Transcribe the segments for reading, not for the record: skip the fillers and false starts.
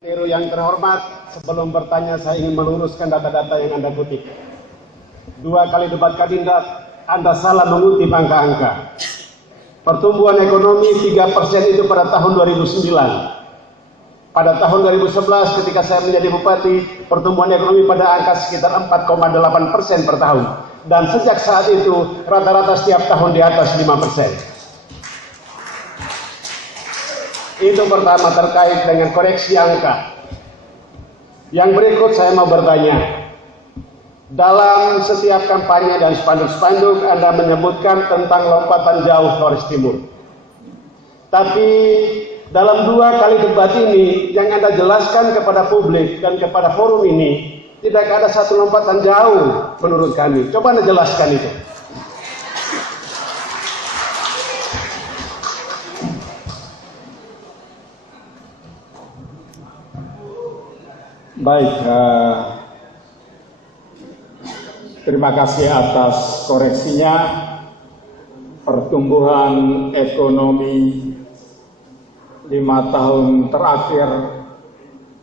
Biru yang terhormat, sebelum bertanya saya ingin meluruskan data-data yang Anda kutip. 2 kali debat kandidat, Anda salah mengutip angka-angka. Pertumbuhan ekonomi 3% itu pada tahun 2009. Pada tahun 2011 ketika saya menjadi bupati, pertumbuhan ekonomi pada angka sekitar 4,8% per tahun. Dan sejak saat itu rata-rata setiap tahun di atas 5%. Itu pertama terkait dengan koreksi angka. Yang berikut saya mau bertanya. Dalam setiap kampanye dan spanduk-spanduk Anda menyebutkan tentang lompatan jauh Flores Timur. Tapi dalam 2 kali debat ini yang Anda jelaskan kepada publik dan kepada forum ini, tidak ada satu lompatan jauh menurut kami. Coba Anda jelaskan itu. Baik, terima kasih atas koreksinya. Pertumbuhan ekonomi 5 tahun terakhir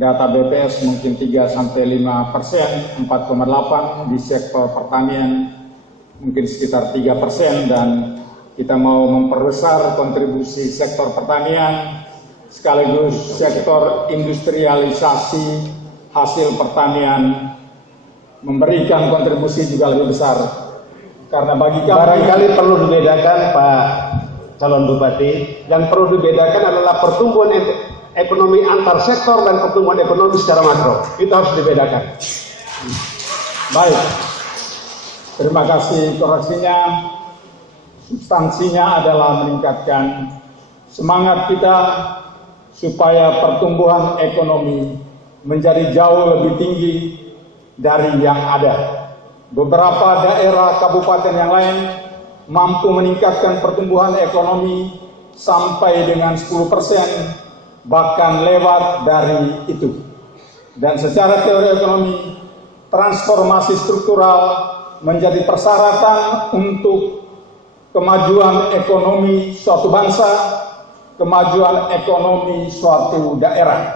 data BPS mungkin 3-5%, 4,8 di sektor pertanian mungkin sekitar 3%, dan kita mau memperbesar kontribusi sektor pertanian sekaligus sektor industrialisasi hasil pertanian memberikan kontribusi juga lebih besar. Karena bagi kami barangkali perlu dibedakan Pak calon bupati, yang perlu dibedakan adalah pertumbuhan ekonomi antar sektor dan pertumbuhan ekonomi secara makro. Itu harus dibedakan. baik, terima kasih koreksinya. Substansinya adalah meningkatkan semangat kita supaya pertumbuhan ekonomi menjadi jauh lebih tinggi dari yang ada. Beberapa daerah kabupaten yang lain mampu meningkatkan pertumbuhan ekonomi sampai dengan 10%, bahkan lewat dari itu. Dan secara teori ekonomi, transformasi struktural menjadi persyaratan untuk kemajuan ekonomi suatu bangsa, kemajuan ekonomi suatu daerah.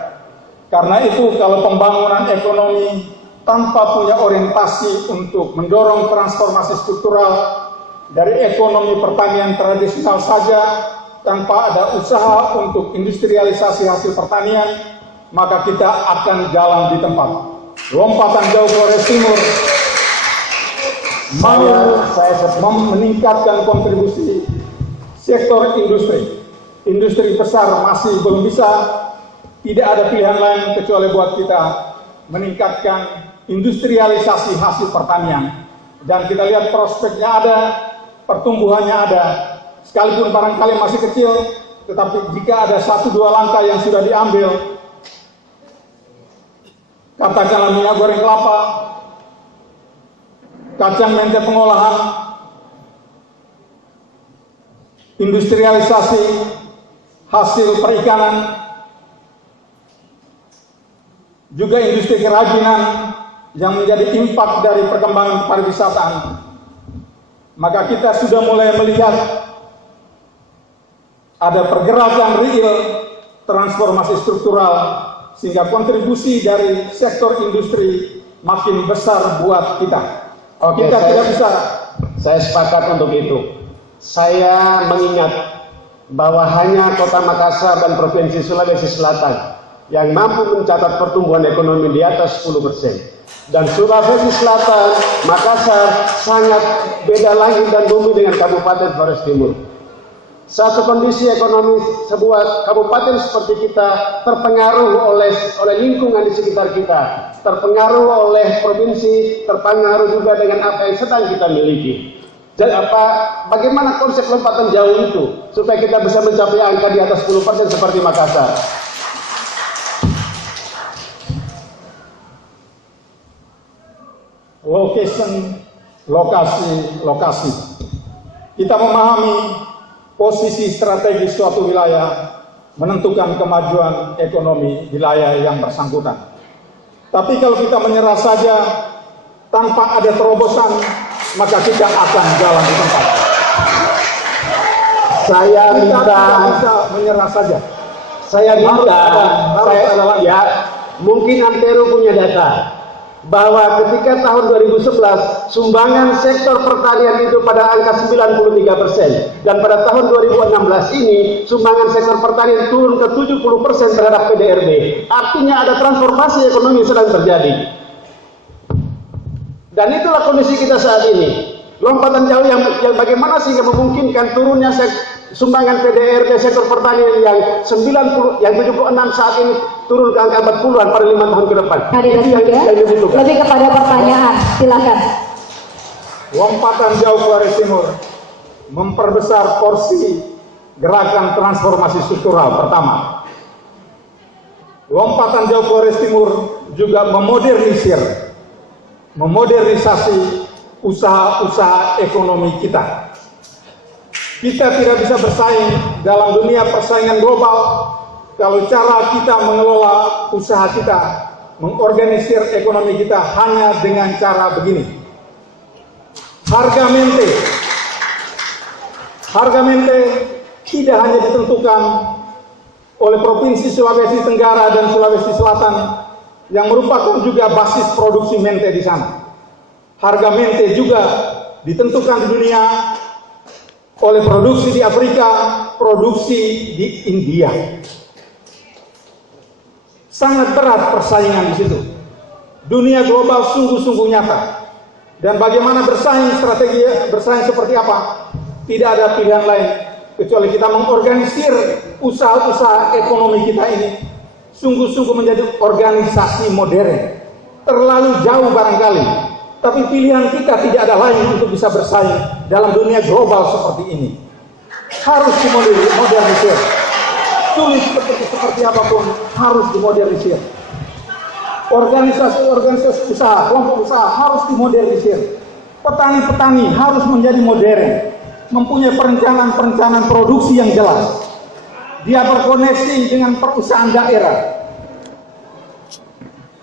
Karena itu kalau pembangunan ekonomi tanpa punya orientasi untuk mendorong transformasi struktural dari ekonomi pertanian tradisional saja, tanpa ada usaha untuk industrialisasi hasil pertanian, maka kita akan jalan di tempat. Lompatan jauh Flores Timur mau meningkatkan kontribusi sektor industri. Industri besar masih belum bisa. Tidak ada pilihan lain kecuali buat kita meningkatkan industrialisasi hasil pertanian. Dan kita lihat prospeknya ada, pertumbuhannya ada. Sekalipun barangkali masih kecil, tetapi jika ada 1-2 langkah yang sudah diambil, katakanlah minyak goreng kelapa, kacang mente pengolahan, industrialisasi hasil perikanan, juga industri kerajinan yang menjadi impak dari perkembangan pariwisataan, maka kita sudah mulai melihat ada pergerakan real transformasi struktural, sehingga kontribusi dari sektor industri makin besar buat kita. Oke, Kita tidak bisa. Saya sepakat untuk itu. Saya mengingat bahwa hanya Kota Makassar dan Provinsi Sulawesi Selatan yang mampu mencatat pertumbuhan ekonomi di atas 10%. Dan Sulawesi Selatan, Makassar sangat beda langit dan bumi dengan Kabupaten Flores Timur. Satu kondisi ekonomi sebuah kabupaten seperti kita terpengaruh oleh lingkungan di sekitar kita, terpengaruh oleh provinsi, terpengaruh juga dengan apa yang sedang kita miliki. Jadi bagaimana konsep lompatan jauh itu supaya kita bisa mencapai angka di atas 10% seperti Makassar? Lokasi. Kita memahami posisi strategis suatu wilayah menentukan kemajuan ekonomi wilayah yang bersangkutan. Tapi kalau kita menyerah saja tanpa ada terobosan, maka kita akan jalan di tempat. Saya Kita minta tidak bisa menyerah saja. Saya minta, harus ada langkah. Mungkin Antero punya data bahwa ketika tahun 2011 sumbangan sektor pertanian itu pada angka 93% dan pada tahun 2016 ini sumbangan sektor pertanian turun ke 70% terhadap PDRB. Artinya ada transformasi ekonomi yang sedang terjadi. Dan itulah kondisi kita saat ini. Lompatan jauh yang bagaimana sehingga memungkinkan turunnya sumbangan PDRB sektor pertanian yang 76 saat ini turun ke angka 40-an pada 5 tahun ke depan. Lebih kepada pertanyaan, silakan. Lompatan jauh Flores Timur memperbesar porsi gerakan transformasi struktural pertama. Lompatan jauh Flores Timur juga memodernisasi usaha-usaha ekonomi kita. Kita tidak bisa bersaing dalam dunia persaingan global kalau cara kita mengelola usaha kita, mengorganisir ekonomi kita hanya dengan cara begini. Harga mente tidak hanya ditentukan oleh Provinsi Sulawesi Tenggara dan Sulawesi Selatan yang merupakan juga basis produksi mente di sana. Harga mente juga ditentukan di dunia oleh produksi di Afrika, produksi di India. Sangat berat persaingan di situ. Dunia global sungguh-sungguh nyata. Dan bagaimana strategi bersaing seperti apa? Tidak ada pilihan lain kecuali kita mengorganisir usaha-usaha ekonomi kita ini sungguh-sungguh menjadi organisasi modern. Terlalu jauh barangkali, tapi pilihan kita tidak ada lain untuk bisa bersaing dalam dunia global seperti ini. Harus dimodernisir. Sulit seperti apapun harus dimodernisir. Organisasi usaha, kelompok usaha harus dimodernisir. Petani-petani harus menjadi modern, mempunyai perencanaan produksi yang jelas. Dia berkoneksi dengan perusahaan daerah.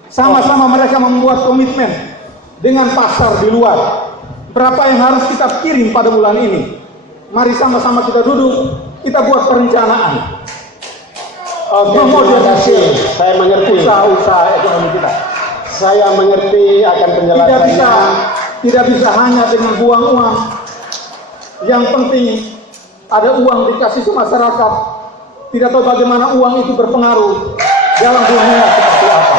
Sama-sama mereka membuat komitmen dengan pasar di luar. Berapa yang harus kita kirim pada bulan ini? Mari sama-sama kita duduk, kita buat perencanaan. Memodernisir, saya mengerti usaha-usaha ekonomi kita. Saya mengerti akan penjelasannya. Tidak bisa hanya dengan buang uang. Yang penting ada uang dikasih ke masyarakat. Tidak tahu bagaimana uang itu berpengaruh dalam dunia seperti apa.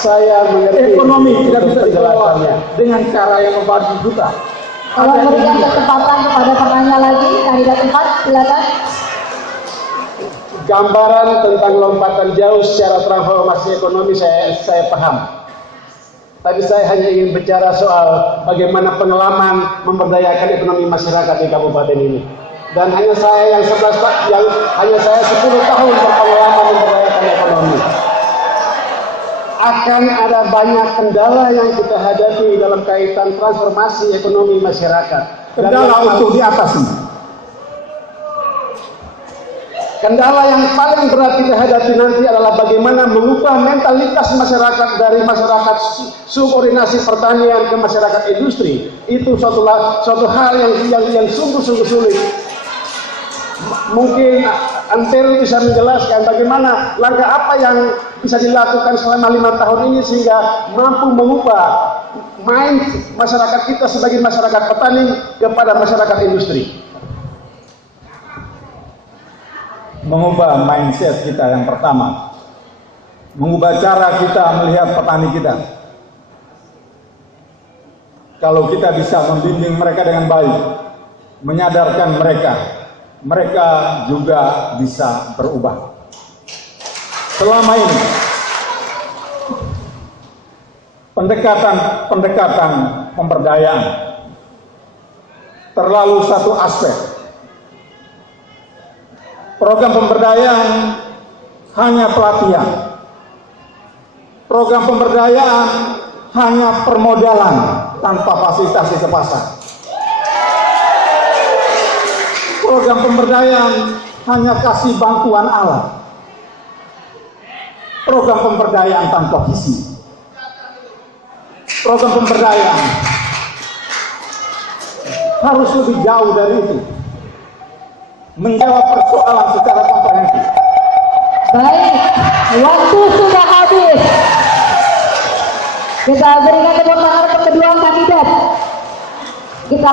Saya mengerti ekonomi tidak bisa dikelola dengan cara yang membagi buta. Kalau memberikan kesempatan kepada penanya lagi, kandidat 4, silakan. Gambaran tentang lompatan jauh secara transformasi ekonomi saya paham. Tapi saya hanya ingin bicara soal bagaimana pengalaman memberdayakan ekonomi masyarakat di kabupaten ini. Dan hanya saya yang 10 tahun berpengalaman memberdayakan ekonomi. Akan ada banyak kendala yang kita hadapi dalam kaitan transformasi ekonomi masyarakat. Kendala untuk diatasi. Kendala yang paling berat kita hadapi nanti adalah bagaimana mengubah mentalitas masyarakat dari masyarakat subordinasi pertanian ke masyarakat industri. Itu suatu hal yang sungguh-sungguh sulit. Mungkin Antero bisa menjelaskan bagaimana langkah apa yang bisa dilakukan selama 5 tahun ini sehingga mampu mengubah masyarakat kita sebagai masyarakat petani kepada masyarakat industri. Mengubah mindset kita yang pertama, mengubah cara kita melihat petani kita. Kalau kita bisa membimbing mereka dengan baik, menyadarkan mereka juga bisa berubah. Selama ini pendekatan pemberdayaan terlalu satu aspek. Program pemberdayaan hanya pelatihan. Program pemberdayaan hanya permodalan tanpa fasilitasi ke pasar. Program pemberdayaan hanya kasih bantuan alat. Program pemberdayaan tanpa visi. Program pemberdayaan harus lebih jauh dari itu. Menjawab persoalan secara komprehensif. Baik. Waktu sudah habis. Kita berikan tepuk tangan untuk kedua kandidat. Kita